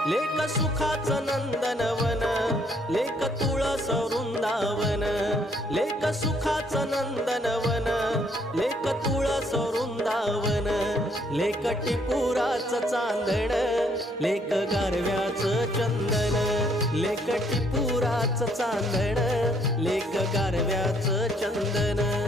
लेक सुखाचं नंदनवन, लेक तुळस वृंदावन, लेक सुखाचं नंदनवन, लेक तुळस वृंदावन, लेक टिपुराचं चांदण, लेक गारव्याचं चंदन, लेक टिपुराचं चांदण, लेक गारव्याचं चंदन.